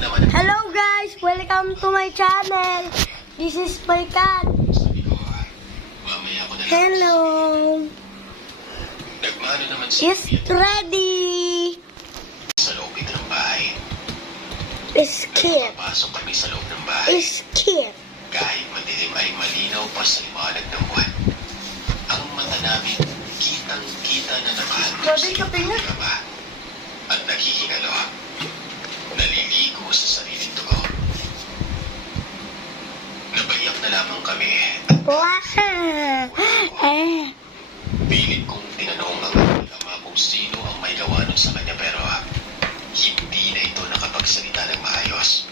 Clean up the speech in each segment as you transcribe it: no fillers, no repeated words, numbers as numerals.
Hello guys! Welcome to my channel. This is my cat. Hello. It's ready. Skip. Skip. Kahit madilim ay malinaw pa sa liwanag ng buwan. Ang mata namin kitang-kita na nakahandog sa kaba at naghihingalo. Naliligo sa sariling dugo. Nabaiyak na lamang kami at pilit kong tinanong ang aming ama kung sino ang may gawa nun sa kanya pero hindi na ito nakapagsalita ng maayos.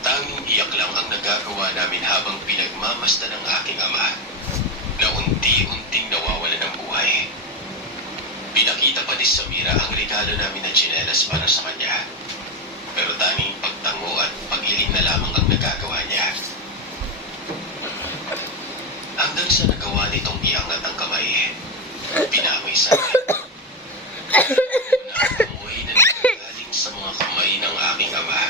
Tanging iyak lang ang nagagawa namin habang pinagmamasdan ng aking ama na unti-unting nawawala ng buhay. Pinakita pa ni Samira ang regalo namin na tsinelas para sa kanya. Pero tanging pagtango at pag-iling na lamang ang nagagawa niya. Hanggang sa nagawa nitong iangat ang kamay, pinamoy sa akin. Naamoy na nagagaling sa mga kamay ng aking ama.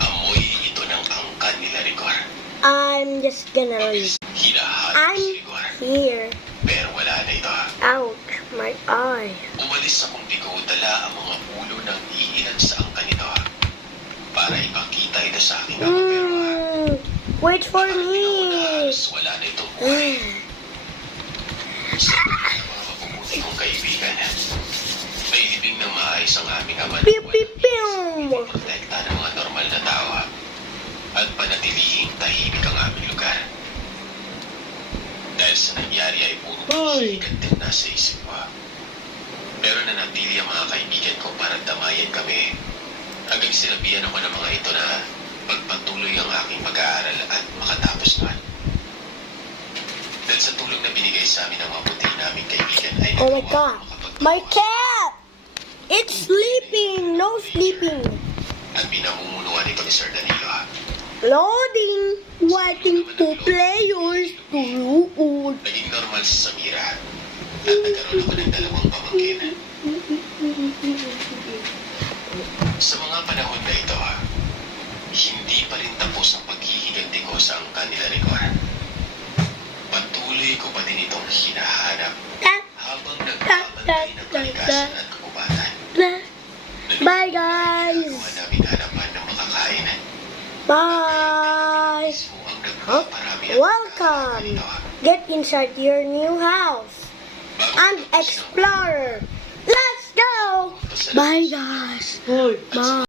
Amoy ito ng angkan nila Rigor. I'm just gonna leave. Hinahalo si Rigor. Here. Pero wala na ito. Ouch, my eye. Umalis akong bigo, dala ang mga pulo ng iilan sa angkan nito para ipakita ito sa aking ama pero Wait for me. wala na itong buhay. Sa mga mabubuti kong kaibigan, may libing ng maayos ang aming ama na Pew, pew, pew. protekta ng mga normal na tao at panatilihing tahimik ang aming lugar. Dahil sa nangyari ay puro pihigan din nasa isip ko. Pero nanatili ang mga kaibigan ko para damayan kami hanggang sinabihan ako ng mga ito na pagpatuloy ang aking pag-aaral at makatapos naman. Dahil sa tulong na binigay sa amin ng mga buti naming kaibigan ay Oh my god. My cat! It's sleeping. No sleeping. at pinamumunuan ito ni Sir Danilo. Loading. Waiting for players to load. Naging normal si Samira at nagkaroon ako ng dalawang pamangkin. Sa mga panahon na ito, hindi pa rin tapos ang paghihiganti ko sa angkan nila Rigor. Patuloy ko pa din itong hinahanap habang nagbabantay ng kalikasan at kagubatan. Bye guys. Nagawa namin hanapan ng makakain. Bye. Mismo ang nagpaparami at Welcome. Get inside your new house and explore. Let's go. Bye guys. Bye.